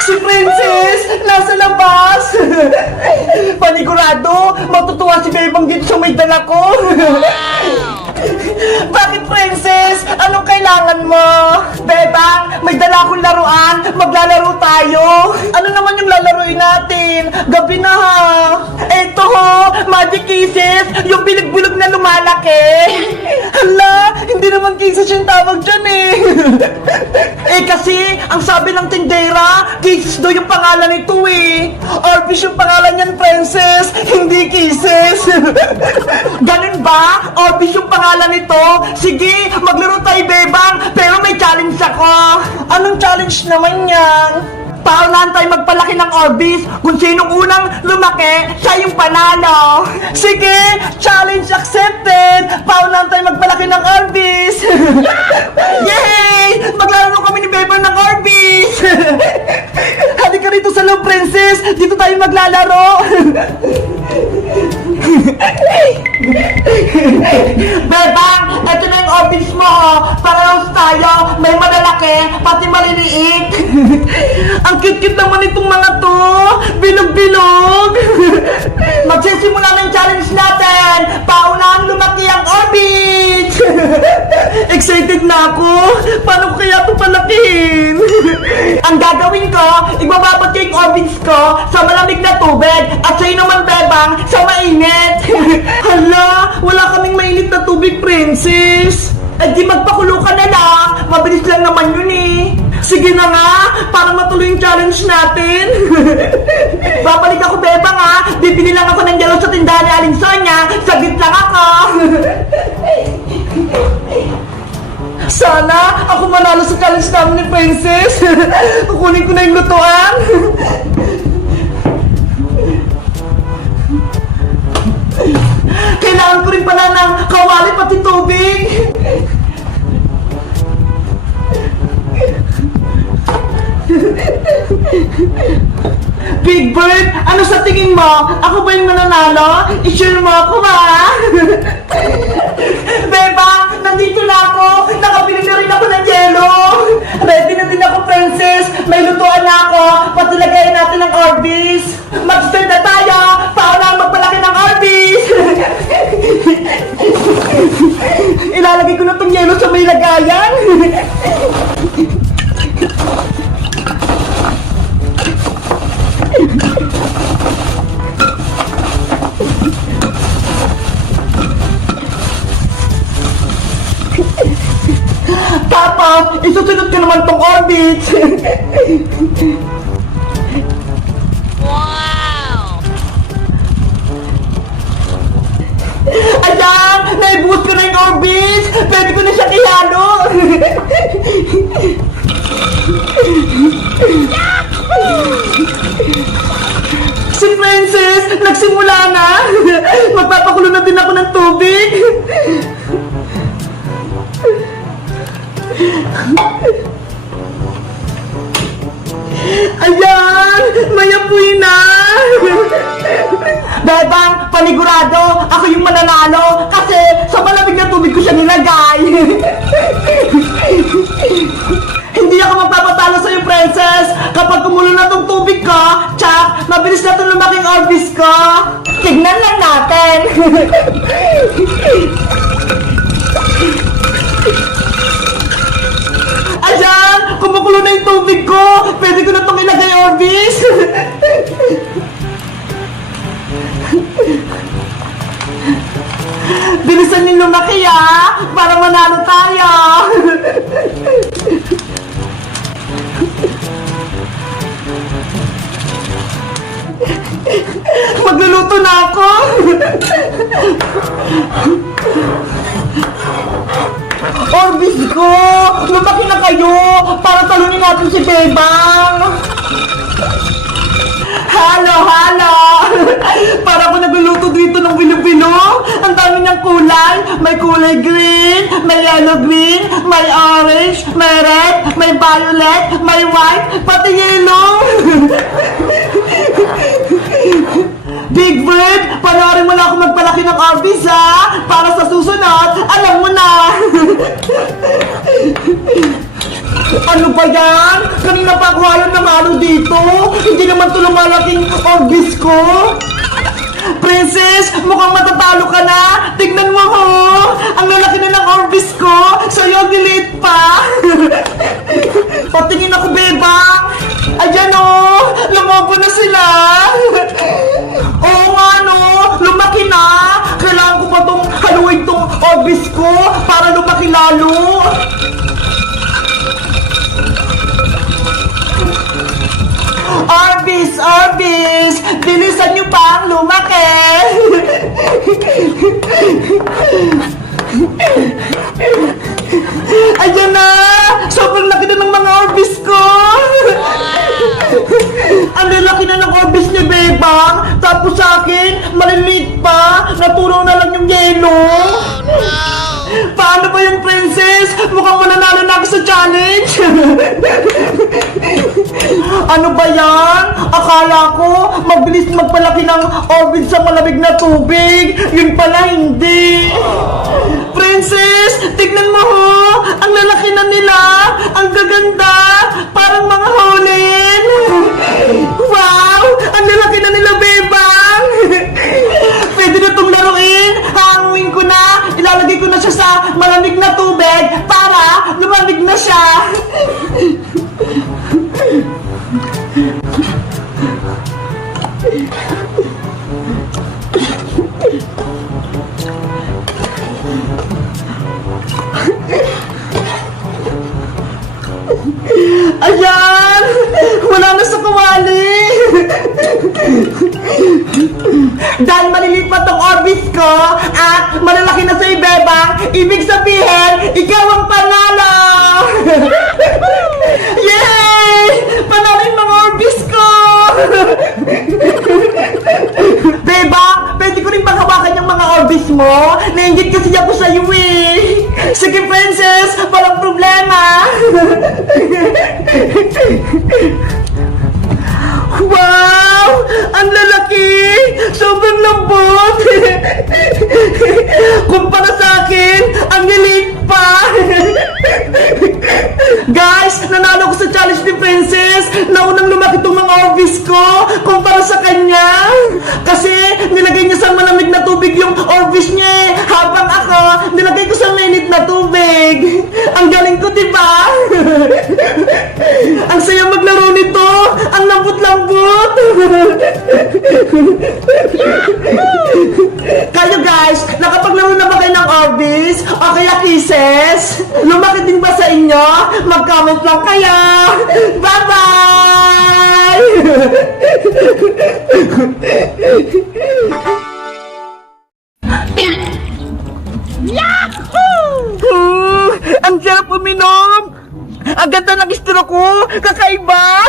Si Princess! Nasa labas! Panigurado, matutuwa si Bebang dito sa may dala ko! Bakit, Princess? Anong kailangan mo? Bebang, may dala akong laruan. Maglalaro tayo. Ano naman yung lalaroin natin? Gabi na ha. Eto ho, Magic Kisses. Yung bilig-bilog na lumalaki. Hala, hindi naman kisses yung tawag dyan eh. Eh kasi, ang sabi ng tindera, Kisses daw yung pangalan nito eh. Orbeez yung pangalan niyan, Princess. Hindi Kisses. Ganun ba? Orbeez yung pangalan nito? Sige, maglaro tayo, Bebang. Pero may challenge ako. Anong challenge naman yan? Paunahan tayo magpalaki ng Orbeez. Kung sinong unang lumaki, siya yung panalo. Sige, challenge accepted. Paunahan tayo magpalaki ng Orbeez. Yay! Maglalaro kami ni Bebang ng Orbeez. Halika rito sa loob, Princess. Dito tayo maglalaro. Bebang, eto na yung Orbeez mo. Parehas tayo. May malalaki, pati maliliit. Ang cute-cute naman itong mga to. Bilog-bilog. Magsisimula na yung challenge natin. Paunahang lumaki ang Orbeez. Excited na ako. Paano ko kaya ito palakihin? Ang gagawin ko, ibababad ko yung Orbeez ko sa malamig na tubig. At sa'yo naman, Bebang, sa mainit. Hala, wala kaming mainit na tubig, Princess. Eh di magpakulo ka na lang. Mabilis lang naman yun eh. Sige na nga, para matuloy yung challenge natin. Babalik ako, Bebang ha. Bibili lang ako ng yelo sa tindahan ni Aling Sonia. Saglit lang ako. Sana ako manalo sa challenge namin ni Princess. Kukunin ko na yung lutuan. Kailangan ko rin pala ng kawali pati tubig. Big Bird, ano sa tingin mo? Ako ba yung mananalo? I-share mo ako ha? Bebang, nandito na ako. Nakabili na rin ako ng yelo. Ready na din ako, Princess. May lutuan na ako. Patilagayin natin ng Orbeez. Mag-start na tayo. Paano magpalaki ng Orbeez? Ilalagay ko na itong yelo sa may lagayan. Tapos, isusunod ko naman tong Orbeez. Wow! Ayan! Naibuhos ko na yung Orbeez! Pwede ko na siya ihalo! Si Princess! Nagsimula na! Magpapakulo na din ako ng tubig! Ayan! May apoy na! Bebang, panigurado, ako yung mananalo kasi sa malamig na tubig ko siya nilagay. Hindi ako magpapatalo sa'yo, Princess. Kapag kumulo na tong tubig ko, tsak, mabilis na itong lumaking Orbeez ko. Tignan lang natin. Ayan, kumukulo na yung tubig ko. Pwede ko na itong ilagay Orbeez. Bilisan yung lumaki para manalo tayo. Magluluto na ako. Orbeez ko, lumaki na kayo para talunin natin si Bebang. Halo, halo! Para ako nagluluto dito ng bilo-bilo. Ang dami niyang kulay. May kulay green, may yellow green, may orange, may red, may violet, may white, pati yellow. Big Bird, panoorin mo na ako magpalaki ng Orbeez ha. Para sa susunod, alam mo na. Ano ba yan? Kanina pa ako halang ng ano dito. Hindi naman ito lumalaking orbis ko. Princess, mukhang matatalo ka na. Tignan mo ho. Ang lalaki na ng orbis ko. Sa'yo, delete pa. Patingin ako, bebang. Ayan o. Lumabo na sila. Oo nga no. Lumaki na. Kailangan ko pa tong haluin tong orbis ko para lumaki lalo. Orbis! Orbis! Bilisan niyo pa ang lumaki! Ayan na! Sobrang laki na ng mga orbis ko! Ang lalaki na ng orbis ni Bebang! Tapos sa akin, maliliit pa! Naturo na lang yung yelo! Paano ba yung princess? Mukhang mananalo na ako sa challenge! Ano ba yan? Akala ko mabilis magpalaki ng orbit sa malamig na tubig. Yun pala hindi. Princess, tignan mo ho. Ang lalaki na nila. Ang gaganda. Parang mga hulin. Wow! Ang lalaki na nila, bebang. Pwede na itong laruin. Hanguin ko na. Ilalagay ko na siya sa malamig na tubig para lumamig na siya. Ayan! Wala na sa kawali! Dahil maliliit pa tong orbis ko at malalaki na sa ibebang, ibig sabihin, ikaw ang panalo! Yay! Panalo yung mga orbis ko! Bebang, pwede ko rin panghawakan yung mga orbis mo? Nainggit kasi ako sa iyo eh! Sige, princess! Walang problema! Wow! Ang lalaki! Sobrang lambot! Kumpara sa akin, ang lilit pa! Guys, nanalo ko sa challenge ni Princess! Naunang lumaki itong mga orbis ko kumpara sa kanya! Kasi nilagay niya sa malamig na tubig yung orbis niya eh, habang ako, nilagay ko sa mainit na tubig! Ang galing ko, diba? Ang saya maglaro nito! Ang lambot-lambot! Kayo guys, nakapaglaro na ba kayo ng orbis? O kaya kisses? Lumaki din ba sa inyo? Mag-comment lang kayo! Bye-bye! Yahoo! Ang sarap uminom! Ang ganda ng istro ko! Kakaiba!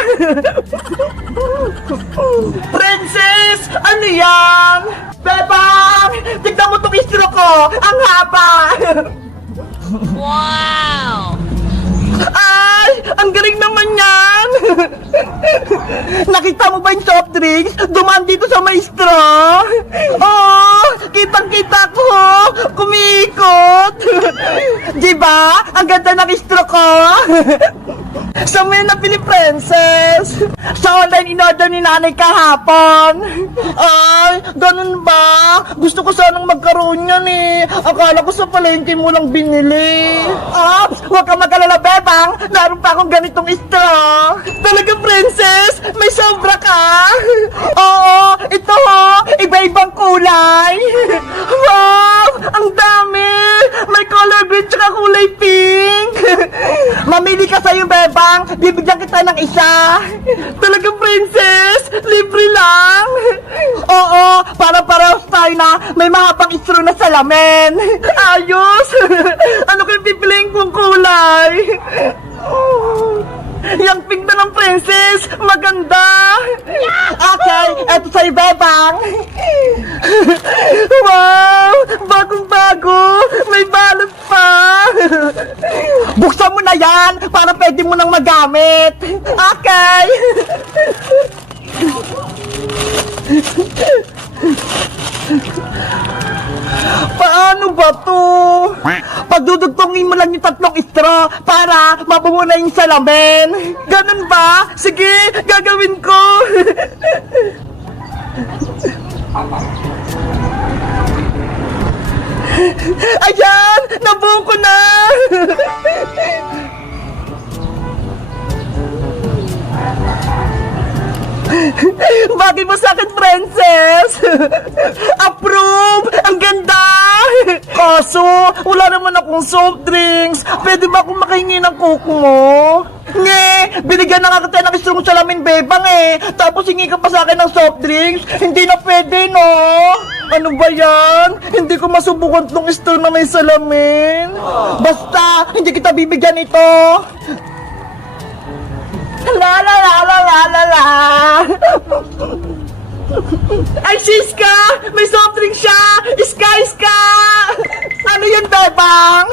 Princess! Ano yan? Bebang! Tignan mo itong istro ko! Ang haba! Wow! Ay! Ang galing naman yan! Nakita mo ba yung soft drinks? Dumaan dito sa may straw! Oh! Kitang-kita ko! Kumiikot! Diba? Ang ganda ng straw ko! Sa may nabili, princess? Sa online in-order ni nanay kahapon. Ay, ganun ba? Gusto ko sanang magkaroon yan eh. Akala ko sa palengke mo lang binili. Ops, huwag ka mag-alala, bebang. Naroon pa akong ganitong straw. Talaga, princess? May sobra ka? Oo, ito ho. Iba-ibang kulay. Wow, ang dami. May color green tsaka kulay pink. Mamili ka sa'yo, bebang. Bibigyan kita ng isa. Talagang princess, libre lang. Oo, para parehas tayo na may mahabang istro na salamin. Ayos. Ano kayo pipiliin kong kulay? Yang pink na ng princess, maganda. Okay, eto sa'yo, bebang. Wow, bagong-bago. May balot pa. Buksan mo na yan para pwede mo nang magamit. Okay. Paano ba to? Pagdudugtongin mo lang yung 3 straw para mabuo na yung salamin. Ganun ba? Sige, gagawin ko. Ayan! Nabuo ko na! Bagay mo sa akin, princess! Approve! Ang ganda! Kaso, wala naman akong soft drinks. Pwede ba akong makahingi ng kuko mo? Nge! Binigyan na nga kita ng gusto mong salamin, bebang eh. Tapos hingi ka pa sa akin ng soft drinks. Hindi na pwede, no? Ano ba yan? Hindi ko masubukan tong store na may salamin. Basta, hindi kita bibigyan ito. La la la la la la la. Ay, Siska! May soft drink siya! Iska, iska! Ano yan, bebang?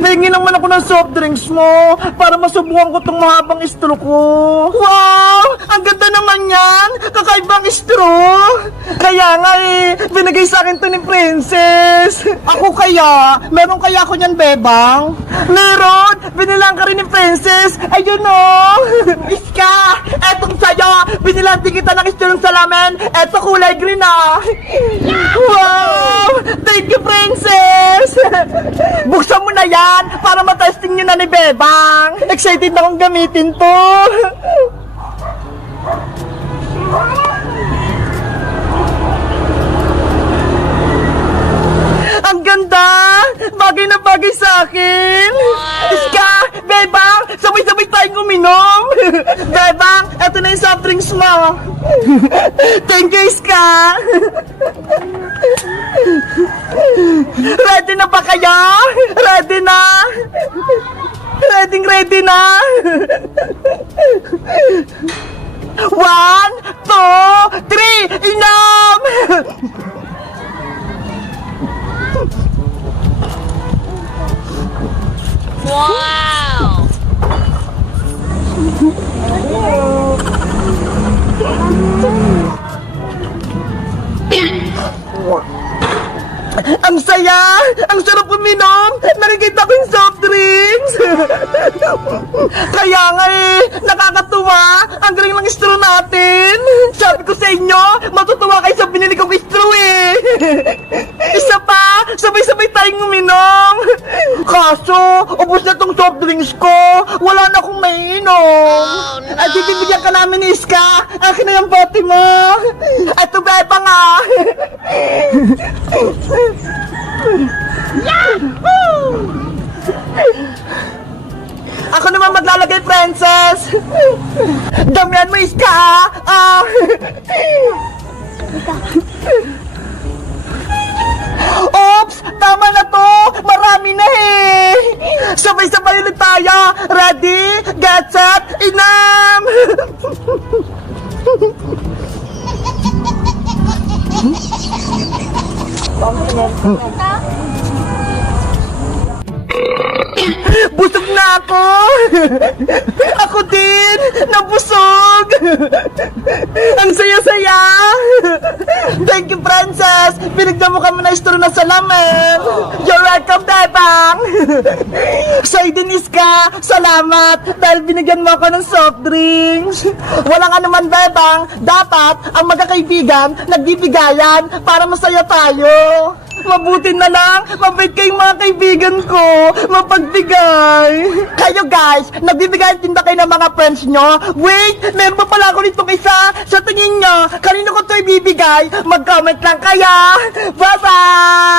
Nahingi naman ako ng soft drinks mo para masubukan ko tong mahabang straw ko. Wow! Ang ganda naman yan! Kakaibang straw! Kaya nga eh, binigay sa akin to ni Princess. Ako kaya? Meron kaya ako niyan, bebang? Meron! Binilang ka rin ni Princess! Ayun o! Iska! Etong sa'yo! Binilang din kita ng straw ng salamin! Eto kulay green ah! Wow! Thank you, Princess! Buksan mo na yan para matesting nyo na ni Bebang! Excited na akong gamitin to! Ang ganda! Bagay na bagay sa akin! Iska! Bebang! Sabay-sabay tayong uminom! Bebang! Eto na yung soft drinks mo! Thank you, Iska! Ready na ba kayo? Ready na? Ready na? 1, 2, 3, inom! Wow! Ang saya! Ang sarap uminom! Nakikita ko yung soft drinks! Kaya nga eh, nakakatuwa! Ang galing ng straw natin! Sabi ko sa inyo, matutuwa kayo sa binili kong straw eh! Isa pa! Sabay-sabay tayong uminom! Kaso, ubos na tong soft drinks ko! Wala na akong maiinom! Oh, no. At bibigyan ka namin ni Iska! Akin na yung bote mo! Eto beba nga! Yahoo! Ako naman maglalagay, princess! Damihan mo, Iska! Ah! Oops! Tama na to! Marami na eh! Sabay-sabay ulit tayo! Ready? Get set! Inam! Busog na ako! Ako din! Nabusog! Ang saya-saya! Thank you, princess! Binigyan mo kami na straw na salamin! You're welcome, Bebang! Sa'yo din, Iska! Salamat! Dahil binigyan mo ako ng soft drinks! Walang anuman, Bebang! Dapat ang magkakaibigan nagbibigayan para masaya tayo! Mabuti na lang, mabait kayong mga kaibigan ko, mapagbigay. Kayo guys, nagbibigay din ba kayo ng mga friends nyo? Wait, meron pa pala ako nitong isa. Sa tingin nyo, kanino ko ito ibibigay? Mag-comment lang kaya. Bye-bye!